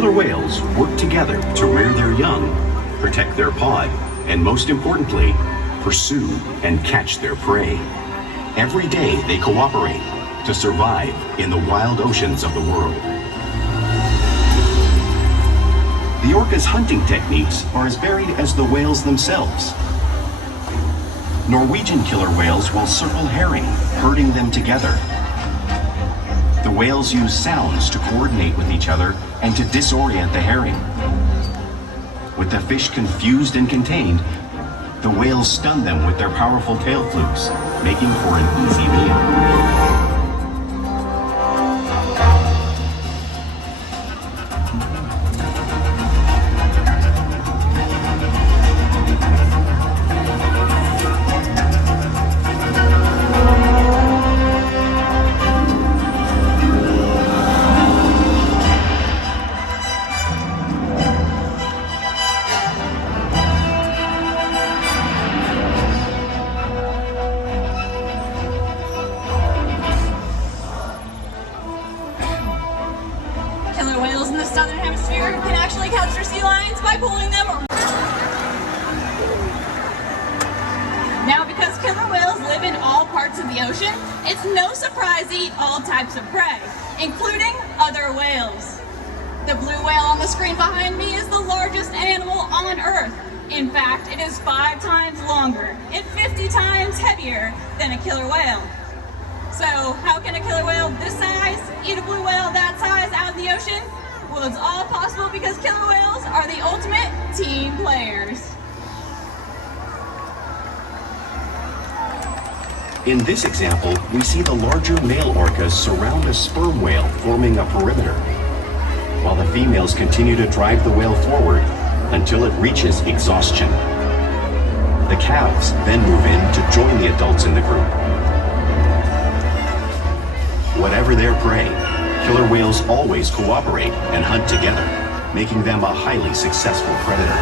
Killer whales work together to rear their young, protect their pod, and most importantly, pursue and catch their prey. Every day they cooperate to survive in the wild oceans of the world. The orca's hunting techniques are as varied as the whales themselves. Norwegian killer whales will circle herring, herding them together. The whales use sounds to coordinate with each other and to disorient the herring. With the fish confused and contained, the whales stun them with their powerful tail flukes, making for an easy meal. Killer whales in the southern hemisphere can actually capture sea lions by pulling them. Now, because killer whales live in all parts of the ocean, it's no surprise they eat all types of prey, including other whales. The blue whale on the screen behind me is the largest animal on Earth. In fact, it is 5 times longer and 50 times heavier than a killer whale. So how can a killer whale this size eat a blue whale that size out in the ocean? Well, it's all possible because killer whales are the ultimate team players. In this example, we see the larger male orcas surround a sperm whale, forming a perimeter, while the females continue to drive the whale forward until it reaches exhaustion. The calves then move in to join the adults in the group. Whatever their prey, killer whales always cooperate and hunt together, making them a highly successful predator.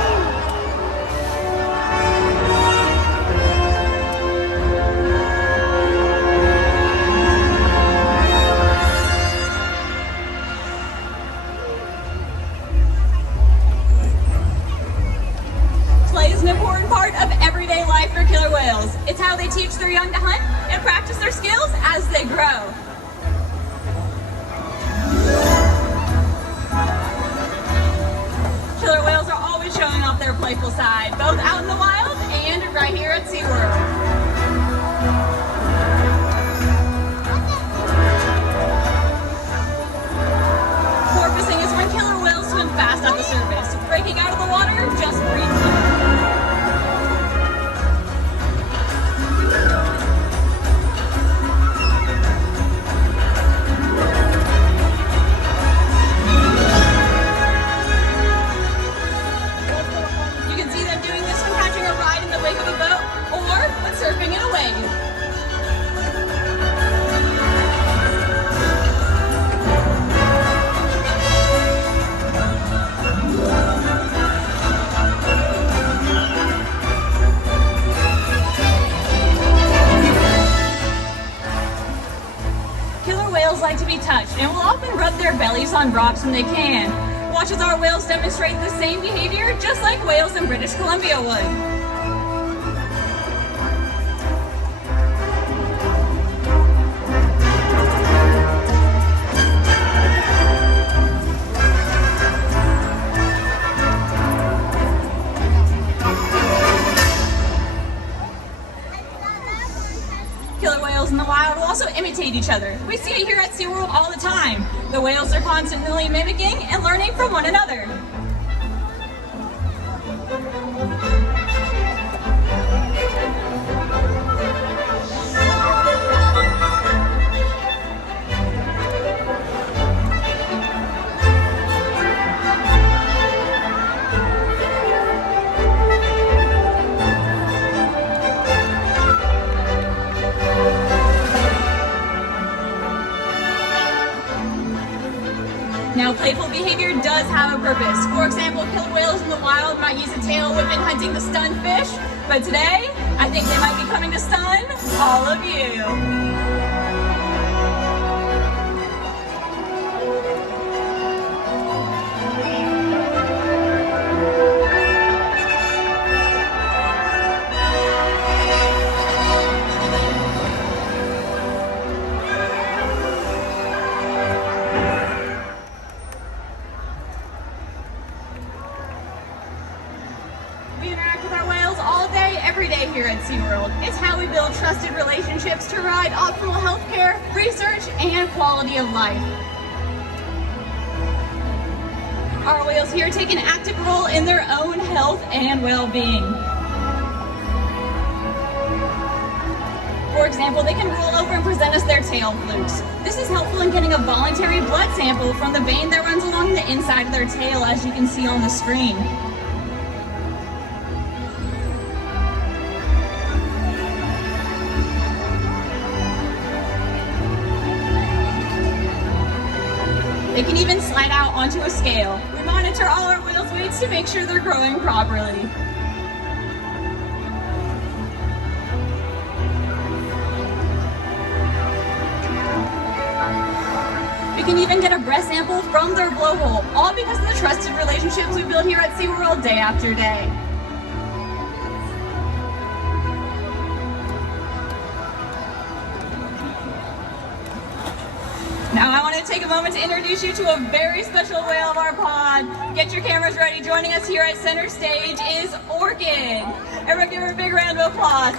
Play is an important part of everyday life for killer whales. It's how they teach their young to hunt and practice their skills as they grow. Killer whales are always showing off their playful side, both out in the wild and right here at SeaWorld. Porpoising is when killer whales swim fast on the surface, breaking out of the water just briefly. Surfing in a wave. Killer whales like to be touched and will often rub their bellies on rocks when they can. Watch as our whales demonstrate the same behavior just like whales in British Columbia would. Killer whales in the wild will also imitate each other. We see it here at SeaWorld all the time. The whales are constantly mimicking and learning from one another. Now, playful behavior does have a purpose. For example, killer whales in the wild might use a tail whip in hunting the stunned fish, but today, I think they might be coming to stun all of you. how we build trusted relationships to provide optimal healthcare, research, and quality of life. Our whales here take an active role in their own health and well-being. For example, they can roll over and present us their tail flukes. This is helpful in getting a voluntary blood sample from the vein that runs along the inside of their tail, as you can see on the screen. They can even slide out onto a scale. We monitor all our whales' weights to make sure they're growing properly. We can even get a breath sample from their blowhole, all because of the trusted relationships we build here at SeaWorld day after day. Now I want to take a moment to introduce you to a very special whale of our pod. Get your cameras ready. Joining us here at center stage is Orchid. Everyone give her a big round of applause.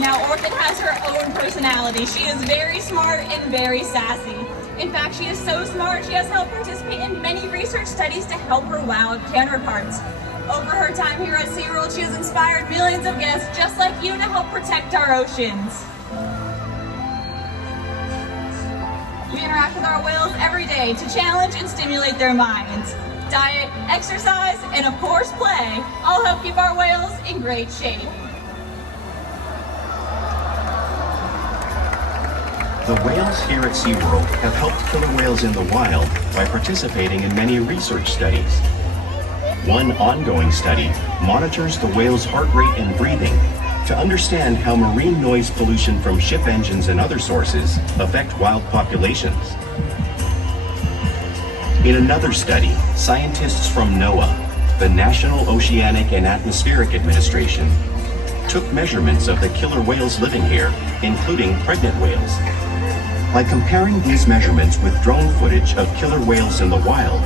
Now Orchid has her own personality. She is very smart and very sassy. In fact, she is so smart, she has helped participate in many research studies to help her wild counterparts. Over her time here at SeaWorld, she has inspired millions of guests just like you to help protect our oceans. We interact with our whales every day to challenge and stimulate their minds. Diet, exercise, and of course play all help keep our whales in great shape. The whales here at SeaWorld have helped killer whales in the wild by participating in many research studies. One ongoing study monitors the whale's heart rate and breathing to understand how marine noise pollution from ship engines and other sources affect wild populations. In another study, scientists from NOAA, the National Oceanic and Atmospheric Administration, took measurements of the killer whales living here, including pregnant whales. By comparing these measurements with drone footage of killer whales in the wild,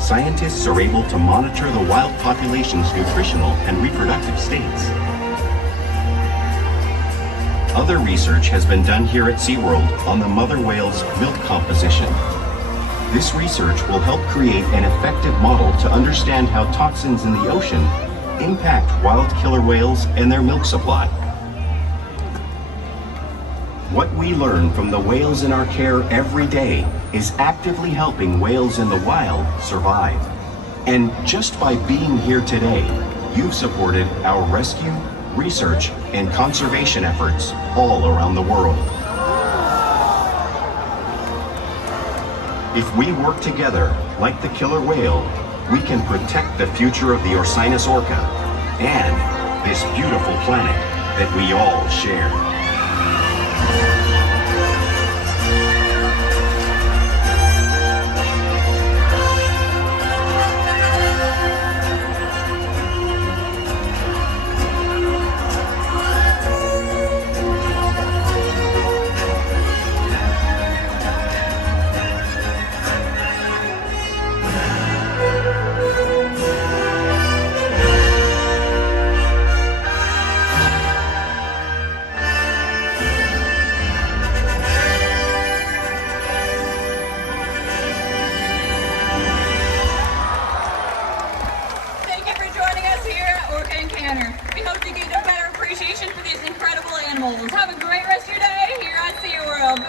scientists are able to monitor the wild population's nutritional and reproductive states. Other research has been done here at SeaWorld on the mother whale's milk composition. This research will help create an effective model to understand how toxins in the ocean impact wild killer whales and their milk supply. What we learn from the whales in our care every day is actively helping whales in the wild survive. And just by being here today, you've supported our rescue, research, and conservation efforts all around the world. If we work together, like the killer whale, we can protect the future of the Orcinus orca and this beautiful planet that we all share. Orca Encounter. We hope to gain a better appreciation for these incredible animals. Have a great rest of your day here at SeaWorld. Bye-bye.